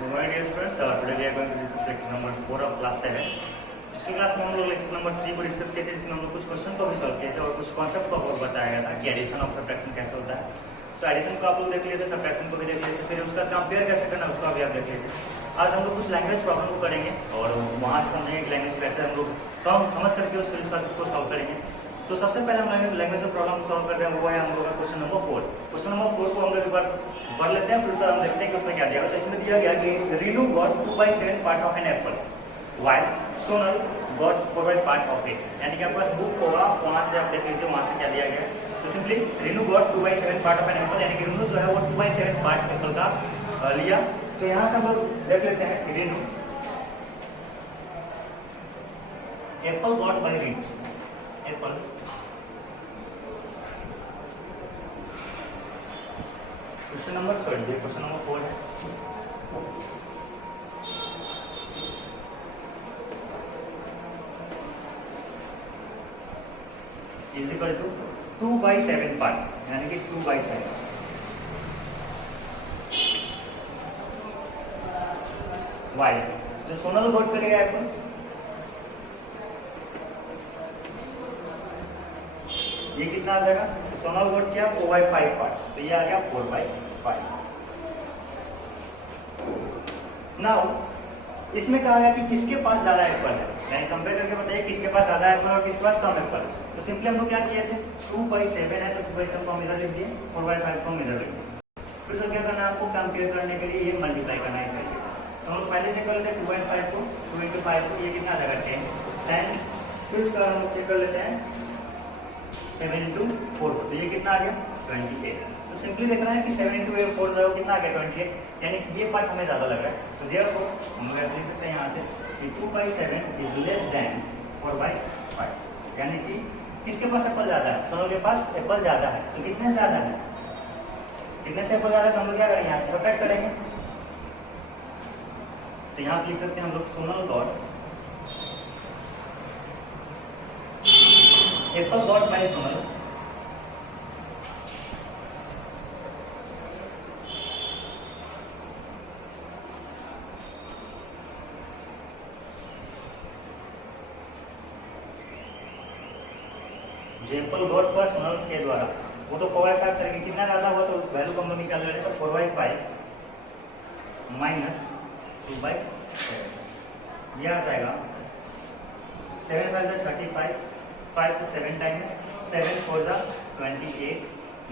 My dear students, today we are going to discuss lecture number 4 of class 7. पिछली class में हम लोग lecture number 3 को discuss किए थे, जिसमें हम लोग कुछ क्वेश्चन को भी सॉल्व किए थे और कुछ कॉन्सेप्ट को और बताया गया था कि एडिशन और सब्ट्रैक्शन कैसे होता है। तो एडिशन को आप लोग देख लिए थे, सब्ट्रैक्शन को भी देख लिए थे, फिर उसका कंपेयर कैसे करना उसका भी आप देख लिए थे। आज हम लोग कुछ लैंग्वेज प्रॉब्लम को करेंगे और वहाँ से समझेंगे कि लैंग्वेज कैसे हम लोग समझ करके फिर उसको सॉल्व करेंगे। तो सबसे पहले हम लैंग्वेज प्रॉब्लम सॉल्व कर रहे हैं, वो है हम लोग का क्वेश्चन नंबर 4। क्वेश्चन नंबर 4 को हम लोग एक बार पढ़ लेते हैं, फिर उसका हम देखते हैं कि उसमें क्या दिया। तो इसमें दिया गया कि Reenu got 2/7 part of an apple while Sonal got 4/5 part of it. यानी कि आपके पास बुक होगा, वहां से आप देख लीजिए वहां से क्या दिया गया है। तो simply Reenu got 2/7 part of an apple, यानी कि रीनू जो है वो 2/7 पार्ट एप्पल का लिया। तो यहाँ से हम लोग देख लेते हैं कि Reenu apple got by Reenu, apple question number 4 है। इज इक्वल टू 2/7 पार्ट, यानी कि 2/7 वाई जो सोनल गॉट करेगा एप्पल, ये कितना आ जाएगा? सोनल गॉट किया 4/5 पार्ट, तो ये आ गया 4/5। नाउ इसमें कहा गया कि किसके पास ज्यादा एप्पल है, यानी कंपेयर करके बताइए किसके पास ज्यादा एप्पल और किसके पास कम एप्पल है। तो सिंपली हम लोग क्या किए थे, 2/7 है तो 2/7 को हम इधर लिख दिए, 4/5 को हम इधर लिख दिए। फिर तो क्या करना है आपको, कंपेयर करने के लिए ये मल्टीप्लाई करना है इस तरीके से। तो हम लोग पहले से कर लेते हैं 2/5 को, 2 × 5 को, ये कितना आ जाएगा 10। फिर उसका हम लोग चेक कर लेते हैं 7 × 4, तो ये कितना आ गया 28। तो सिंपली देख रहा है कि 7 × 4 जो कितना आ गया 28, यानी कि ये पार्ट हमें ज्यादा लग रहा है। तो देयरफॉर हम लोग ऐसे लिख सकते हैं यहाँ से कि 2/7 इज लेस देन 4/5, यानी कि किसके पास एप्पल ज्यादा है? सोनल के पास एप्पल ज्यादा है। तो कितने ज्यादा है, कितने से एप्पल ज्यादा है? तो हम लोग क्या करेंगे, यहाँ से सब्ट्रैक्ट करेंगे। तो यहाँ लिख सकते हैं हम लोग Sonal got apple got by Sonal जो एप्पल गॉट पर सोनल के द्वारा, वो तो 4/5 करेंगे, कितना डाला हुआ तो उस वैल्यू को हम लोग निकाल रहे हैं। तो 4/5 माइनस 2/7 यह आ जाएगा 7 5 35, 5 से 7 टाइम है, 7 4 28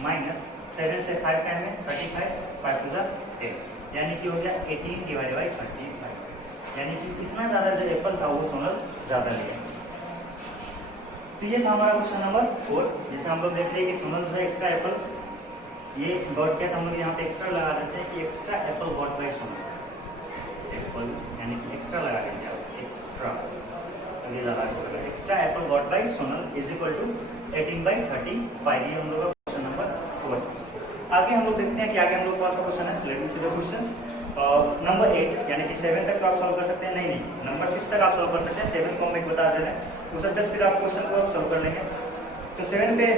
माइनस 7 से 5 टाइम है 35, 5 2 10, यानी कि हो गया 18/35, यानी कि इतना ज्यादा जो एप्पल था वो सोनल ज्यादा लिया। तो ये था हमारा क्वेश्चन नंबर 4, जिसे हम लोग देख रहे हैं कि सोनल जो है एक्स्ट्रा एप्पल ये गॉट किया, तो हम लोग यहाँ पे एक्स्ट्रा लगा देते हैं कि extra apple got by Sonal, apple यानी कि एक्स्ट्रा लगा देंगे आप, एक्स्ट्रा ये लगा सकते हैं, extra apple got by Sonal is equal to 18/35। ये हम लोग का क्वेश्चन नंबर 4। आगे हम लोग देखते हैं कि आगे हम लोग कौन सा क्वेश्चन है। Let me see the questions. Number 8 यानी कि 7 तक तो आप सॉल्व कर सकते हैं, नहीं नंबर 6 तक आप सॉल्व कर सकते हैं। 7 को हम एक बता दे रहे हैं, उसे 10 फिर आप क्वेश्चन को सॉल्व कर लेंगे। तो 7 पे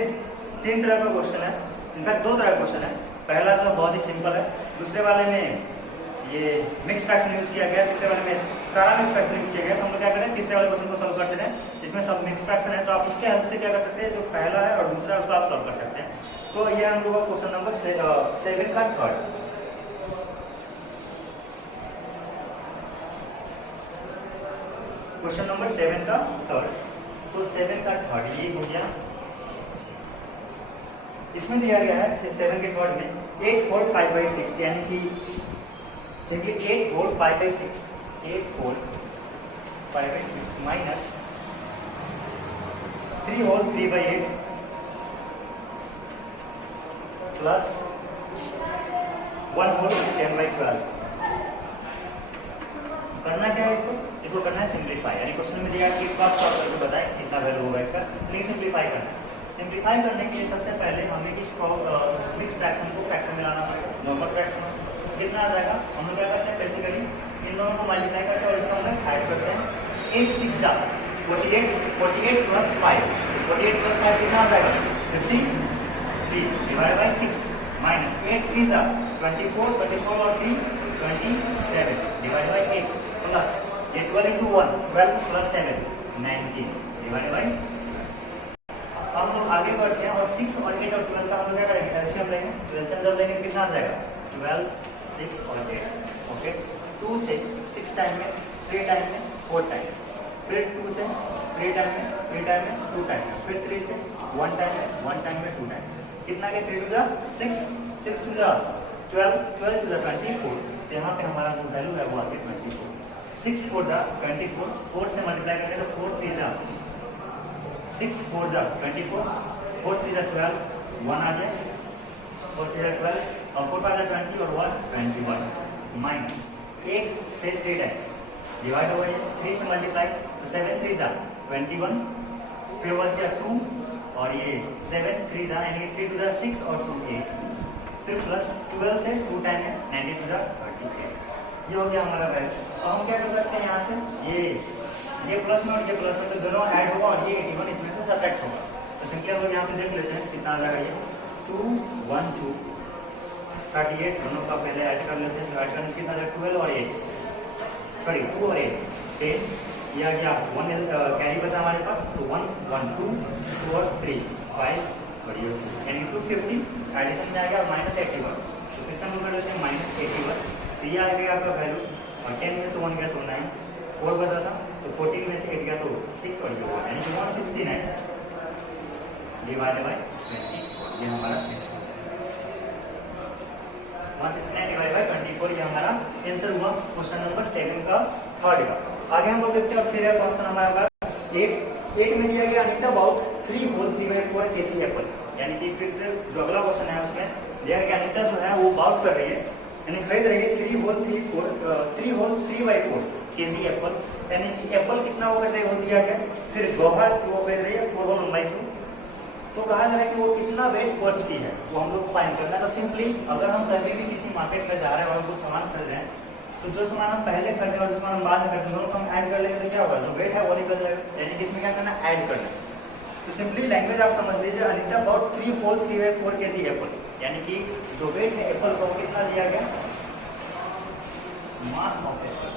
3 तरह का क्वेश्चन है, इनफैक्ट 2 तरह का क्वेश्चन है। पहला जो बहुत ही सिंपल है, दूसरे वाले में ये मिक्स फ्रैक्शन यूज किया गया, तीसरे वाले में सारा मिक्स फ्रैक्शन यूज किया गया। तो हम लोग क्या करें, तीसरे वाले क्वेश्चन को सॉल्व करते हैं, जिसमें सब मिक्स फ्रैक्शन है। तो आप उसके हेल्प से क्या कर सकते हैं, जो पहला है और दूसरा उसको आप सॉल्व कर सकते हैं। तो ये हम लोग का क्वेश्चन नंबर 7 का थर्ड। क्वेश्चन नंबर 7 का थर्ड, तो 7 का थर्ड ये हो गया। इसमें दिया गया है 7 के थर्ड में 8 होल 5/6, यानी कि simply 8 whole 5/6, 8 whole 5/6 minus 3 whole 3/8 plus 1 whole 7/12। करना क्या है इसको करना है सिंप्लीफाई, यानी क्वेश्चन में दिया है कि इसको आप सॉल्व करके बताएं कितना वैल्यू होगा इसका। नहीं सिंप्लीफाई करना है। सिंप्लीफाई करने के लिए सबसे पहले हमें इस मिक्स फ्रैक्शन को फ्रैक्शन में लाना पड़ेगा, नॉर्मल फ्रैक्शन में। कितना आ जाएगा, हम लोग क्या करते हैं बेसिकली इन दोनों को मल्टीप्लाई करते हैं और इसको हम लोग ऐड करते हैं। 8 6 48 प्लस 5, 48 प्लस 5 कितना आ जाएगा 53 डिवाइड बाय 6 माइनस 8 3 24 और 3 27 डिवाइड बाई 8 प्लस ये 12 into 1 12 प्लस 7 19 डिवाइड बाई। हम लोग आगे बढ़ते हैं और 6 और 8 और 12 का हम लोग क्या करेंगे, एलसीएम लेंगे। तो एलसीएम जब लेंगे कितना आ जाएगा 12 6 और 8 ओके। 2 से 6 टाइम में, 3 टाइम में 4 टाइम, फिर 2 से 3 टाइम में, 3 टाइम में 2 टाइम, फिर 3 से 1 टाइम में, 1 टाइम में 2 टाइम। कितना के 3 टू 6 6 टू 12 12 टू 24। तो यहाँ पे हमारा जो वैल्यू है वो आ गया 24। 6 4 जा 24, 4 से मल्टीप्लाई करेंगे तो 4 3 जा 6 4 जा 24, 4 3 जा 12 1 आ गया, 4 3 जा 12 और 4 5 जा 20 और 1 21 माइनस 1 से 3 टाइम डिवाइड हो गया, 3 से मल्टीप्लाई तो 7 3 जा 21, फिर बच गया 2 और ये 7 3 जा यानी कि 3 टू जा 6 और 2 8, फिर प्लस 12 से 2 टाइम है 92 जा 38। ये हो गया हमारा वैल्यू। और हम क्या कर सकते हैं यहाँ से ये प्लस में और ये प्लस में तो दोनों ऐड होगा और ये 81 इसमें से सब्ट्रैक्ट होगा। तो सिंपली हम लोग यहाँ पे देख लेते हैं कितना आ जाएगा। ये 2 1 2 38 दोनों का पहले ऐड कर लेते हैं। ऐड करने से कितना जाएगा 12 और 8 सॉरी 2 और 8 10 ये आ गया 1 कैरी बचा हमारे पास तो 1 1 2 2 और 3 5 और ये यानी 250 एडिशन में आ गया -81। तो फिर से हम कर लेते हैं -81। तो ये आ गया आपका वैल्यू और 10 में से 1 गया तो 9, 4 बचा था तो 14 में से 8 गया तो 6 और ये होगा यानी कि 169 डिवाइडेड बाय 20। ये हमारा 169 डिवाइडेड बाय 24 ये हमारा आंसर हुआ क्वेश्चन नंबर 7 का थर्ड का। आगे हम लोग देखते हैं। अब फिर क्वेश्चन हमारे पास 8 में दिया गया Anita about 3 whole 3/4 kg apple, यानी कि फिर से जो अगला क्वेश्चन है उसमें दिया गया अनिता जो है वो बाउट कर रही है यानी खरीद रही है 3 होल 3/4 kg एप्पल, यानी कि एप्पल कितना वो कर रही है वो दिया गया। फिर गौहर वो खरीद रही है 4 होल 1/2। तो कहा जा रहा है कि वो कितना वेट वर्थ की है वो हम लोग फाइंड करना है। तो सिंपली अगर हम कभी भी किसी मार्केट में जा रहे हैं और कुछ सामान खरीद रहे हैं तो जो सामान हम पहले खरीदे और जो सामान हम बाद में खरीदे दोनों को हम ऐड कर लेंगे तो क्या होगा, जो वेट है वो निकल जाएगा। यानी कि इसमें क्या करना है, ऐड करना है। तो सिंपली लैंग्वेज आप समझ लीजिए Anita about 3 whole 3/4 kg apple, यानी कि जो वेट है एप्पल का वो कितना दिया गया, mass of apple.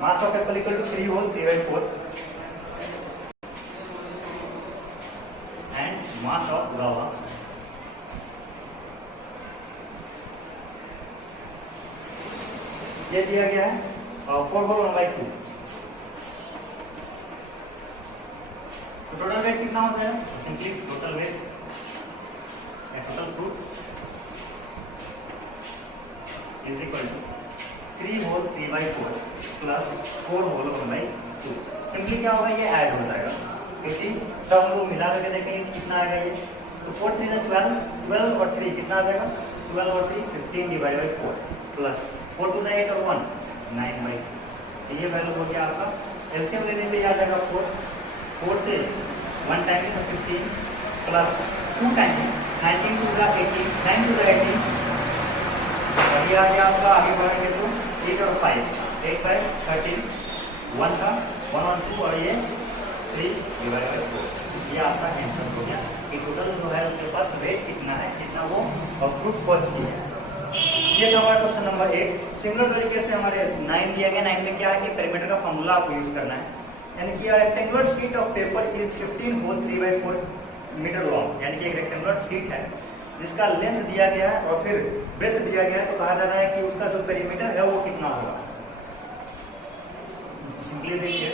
Mass of apple equal to 3 whole 3/4 and mass of guava ये दिया गया है 4 होल 1/2। तो टोटल वेट कितना होता है, simply total weight total fruit is equal to 3 whole 3/4 plus 4 whole 1/2। Simply क्या होगा, ये ऐड हो जाएगा क्योंकि सब हम लोग मिला करके देखेंगे कितना आएगा ये। तो 4 3 12 12 और 3 कितना आ जाएगा, 12 और 3 15 डिवाइड बाई 4 प्लस 4 2 8 और 1 9/2। तो ये वैल्यू हो गया आपका। एलसीएम लेने पे आ जाएगा 4 से 1 टाइम तो 15 प्लस 2 टाइम 19 टू 18 9 टू 18 और ये आ गया आपका। आगे बढ़ेंगे तो 8 और 5 8 5 13 1 का 1 और 2 और ये 3 डिवाइड बाई 4। ये आपका आंसर हो गया कि टोटल जो है उसके पास वेट कितना है, कितना वो फ्रूट कॉस्ट की है। ये था हमारा क्वेश्चन नंबर 8। सिमिलर तरीके से हमारे 9 दिया गया। 9 में क्या है कि पेरीमीटर का फॉर्मूला आपको यूज करना है, यानी कि rectangular sheet of paper is 15 whole 3/4 metre long, यानी कि एक रेक्टेंगुलर शीट है जिसका लेंथ दिया गया है और फिर ब्रेथ दिया गया है। तो कहा जा रहा है कि उसका जो पेरीमीटर है वो कितना होगा। सिंपली देखिए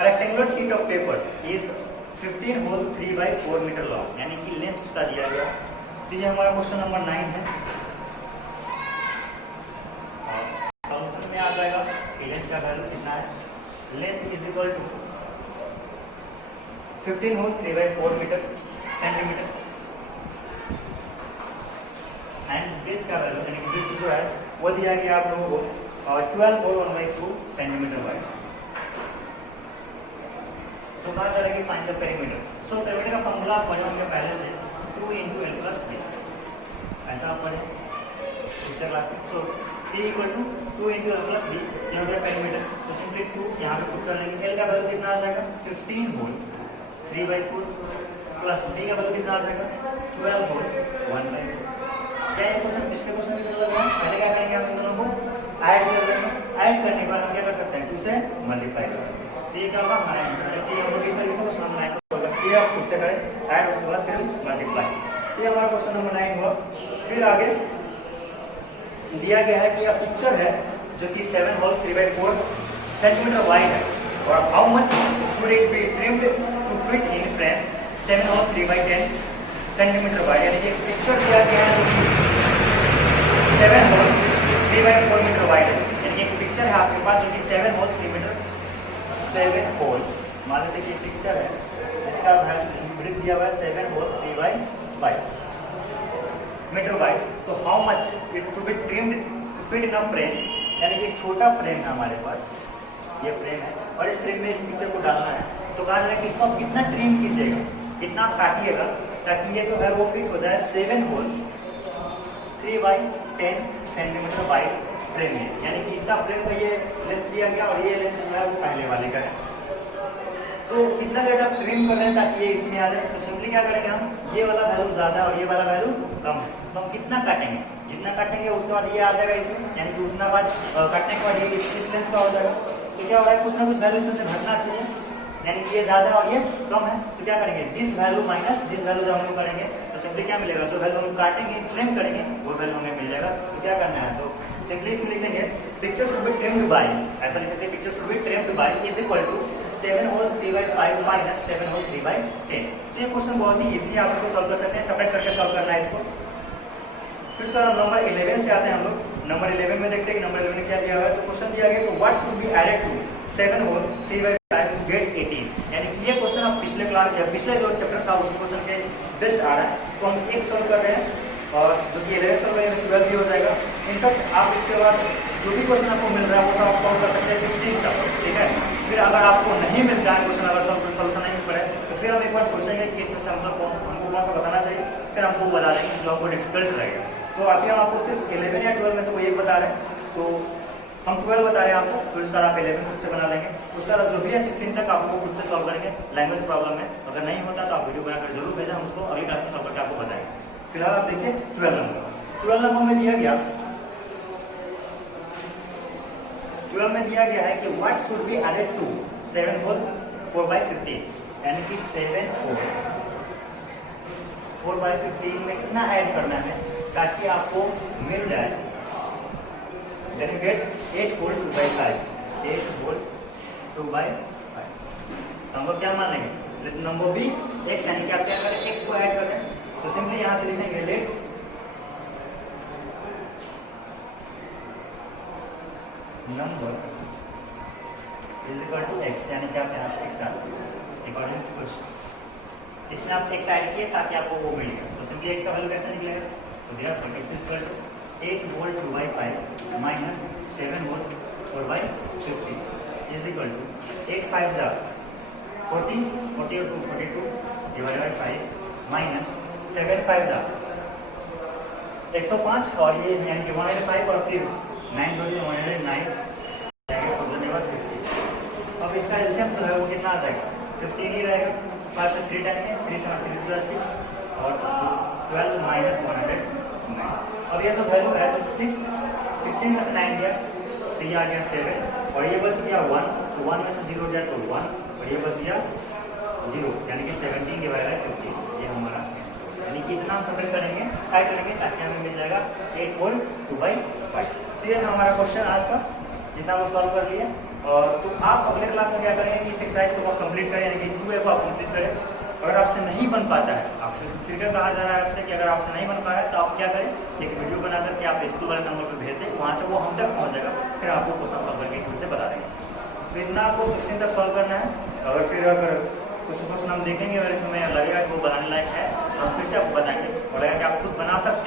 rectangular sheet of paper is 15 whole 3/4 metre long, यानी कि लेंथ उसका दिया गया। तो ये हमारा क्वेश्चन नंबर 9 है और सॉल्यूशन में आ जाएगा कि लेंथ का वैल्यू कितना है। Length is equal to 15 whole 3/4 metre centimetre and breadth का वैल्यू यानी कि ब्रेथ जो है वो दिया गया आप लोगों को 12 होल 1/2 सेंटीमीटर वाइड। तो कहा जा रहा है कि find the perimeter. So perimeter का फॉर्मूला आप पढ़े होंगे पहले से 2 × L + B, ऐसा आप पढ़े पिछले क्लास में। सो P = 2 × L + B ये हो गया पेरीमीटर। तो सिंपली 2 यहाँ पे पुट कर लेंगे। L का वैल्यू कितना आ जाएगा 15 होल 3/4 प्लस b का वैल्यू कितना आ जाएगा 12 होल 1/4। क्या ये क्वेश्चन पिछले क्वेश्चन की तरह है? पहले क्या करेंगे, हम इन दोनों को ऐड कर देंगे। ऐड करने के बाद हम क्या कर सकते हैं, 2 से मल्टीप्लाई कर सकते हैं। तो ये क्या होगा हमारा आंसर है। तो हम लोग इस तरीके से क्वेश्चन नंबर 9 को सोल्व किया, खुद से करें ऐड, उसके बाद फिर मल्टीप्लाई। ये हमारा क्वेश्चन नंबर 9 हुआ। फिर आगे दिया गया है कि यह पिक्चर है जो कि 7 होल 3/4 सेंटीमीटर वाइड है और how much should it be trimmed to fit in frame 7 whole 3/10 centimetre wide. यानी कि एक पिक्चर दिया गया है 7 होल 3/4 मीटर वाइड है। यानी कि एक पिक्चर है आपके पास जो कि 7 होल 3 मीटर 7 होल, मान लेते कि पिक्चर है जिसका ब्रिथ दिया हुआ है 7 होल 3/5 मीटर वाइड। तो how much it should be trimmed to fit in a frame, यानी कि एक छोटा फ्रेम है हमारे पास, ये फ्रेम है और इस फ्रेम में इस पिक्चर को डालना है। तो कहा जाए कि इसको आप कितना ट्रिम कीजिएगा, कितना काटिएगा ताकि ये जो है वो फिट हो जाए 7 होल 3/10 सेंटीमीटर वाइड फ्रेम में। यानी कि इसका फ्रेम का ये लेंथ दिया गया और ये लेंथ जो है वो पहले वाले का है। तो कितना रेट आप ट्रिम कर रहे हैं ताकि ये इसमें आ जाए। तो सिंपली क्या करेंगे, हम ये वाला वैल्यू ज्यादा और ये वाला वैल्यू कम है, तो हम कितना काटेंगे, जितना काटेंगे उसके बाद ये आ जाएगा इसमें, यानी कि उतना बाद काटने के बाद ये इस लेंथ का हो जाएगा। तो क्या होगा, कुछ ना कुछ वैल्यू इसमें से घटना चाहिए, यानी कि ये ज्यादा और ये कम है। तो क्या करेंगे, this value minus this value जब हम लोग करेंगे तो सिंपली क्या मिलेगा, जो वैल्यू हम काटेंगे ट्रिम करेंगे वो वैल्यू हमें मिल जाएगा। तो क्या करना है, तो सिंपली इसमें लिख देंगे picture should be trimmed by, ऐसा लिख देंगे picture should be trimmed by is equal to 7 whole 3/5 minus 7 whole 3/10। ये क्वेश्चन बहुत ही इजी है, आप इसको सॉल्व कर सकते हैं, सेपरेट करके सॉल्व करना है इसको। फिर उसका नंबर 11 से आते हैं हम लोग। नंबर 11 में देखते हैं कि नंबर 11 में क्या दिया हुआ है। तो क्वेश्चन दिया गया, तो what should be added to 7 whole 3/5 to get 18। यानी कि ये क्वेश्चन आप पिछले क्लास या पिछले जो चैप्टर था उसी क्वेश्चन के बेस्ट आ रहा है। तो हम एक सॉल्व कर रहे हैं और जो कि 11 सॉल्व करेंगे 12 भी हो जाएगा। इनफैक्ट आप इसके बाद जो भी क्वेश्चन आपको मिल रहा है वो सब आप सॉल्व कर सकते हैं 16 तक, ठीक है। फिर अगर आपको नहीं मिलता है क्वेश्चन, अगर सोल्यूशन नहीं मिल पड़े तो फिर हम एक बार सोचेंगे कि इसमें से हमको कौन सा बताना चाहिए, फिर हमको बता देंगे जो आपको डिफिकल्ट लगेगा। तो अभी हम आपको सिर्फ 11 या 12 में से कोई एक बता रहे हैं, तो हम 12 बता रहे हैं आपको, फिर उसका आप 11 खुद से बना लेंगे। उसका जो भी है 16 तक आपको खुद से सॉल्व करेंगे। लैंग्वेज प्रॉब्लम है, अगर नहीं होता तो आप वीडियो बनाकर जरूर भेजें, हम उसको अगली क्लास में सॉल्व करके आपको बताएंगे। फिलहाल आप देखिए 12 नंबर। 12 नंबर में दिया गया 12 में दिया गया है कि what should be added to 7 whole 4/15, यानी कि 7 होल 4/15 में कितना ऐड करना है ताकि आपको मिल जाए, यानी गेट 8 होल 2/5, 8 होल 2/5। हम लोग क्या मान लेंगे, नंबर बी x, यानी कि आप क्या करें, x को ऐड करें। तो सिंपली यहां से लिखेंगे let number is equal to x, यानी कि आप यहाँ से x डालेंगे अकॉर्डिंग टू क्वेश्चन। इसमें आप x ऐड किए ताकि आपको वो मिल गया। तो सिंपली x का वैल्यू कैसे निकलेगा, तो दिया x is equal to 8 whole 2/5 minus 7 whole 4/50 is equal to 8 5 जा 40, 40 और 2 42 डिवाइडेड बाय 5 माइनस 7 5 जा 105 और ये यानी कि 105 और फिर 9 जोड़िए 109 तो धन्यवाद 50। अब इसका एलसीएम जो है वो कितना आ जाएगा, 15 ही रहेगा। 5 से 3 टाइम में 3 से 3 प्लस 6 और 12 माइनस 109। अब ये जो वैल्यू है तो 16 में से 9 दिया तो ये आ गया 7 और ये बच गया 1, तो 1 में से 0 दिया तो 1 और ये बच गया 0, यानी कि 17 डिवाइडेड बाय 15। ये हमारा यानी कि इतना हम सेपरेट करेंगे, काय करेंगे ताकि हमें मिल जाएगा 8 होल 2/5। तो ये हमारा क्वेश्चन आज का, जितना वो सॉल्व कर लिए। और तो आप अगले क्लास में क्या करेंगे कि इस एक्सरसाइज को आप कंप्लीट करें, यानी कि 2A को आप कंप्लीट करें। अगर आपसे नहीं बन पाता है, आपसे फिर क्या कहा जा रहा है आपसे कि अगर आपसे नहीं बन पा रहा है तो आप क्या करें, एक वीडियो बना करके आप स्कूल वाले नंबर पर भेजें, वहाँ से वो हम तक पहुँच जाएगा, फिर आपको क्वेश्चन सॉल्व करके इसमें से बता देंगे। तो इतना आपको 16 तक सॉल्व करना है। अगर फिर अगर कुछ क्वेश्चन हम देखेंगे अगर इसमें लगेगा कि वो बनाने लायक है तो हम फिर से आपको बताएंगे और अगर आप खुद बना सकते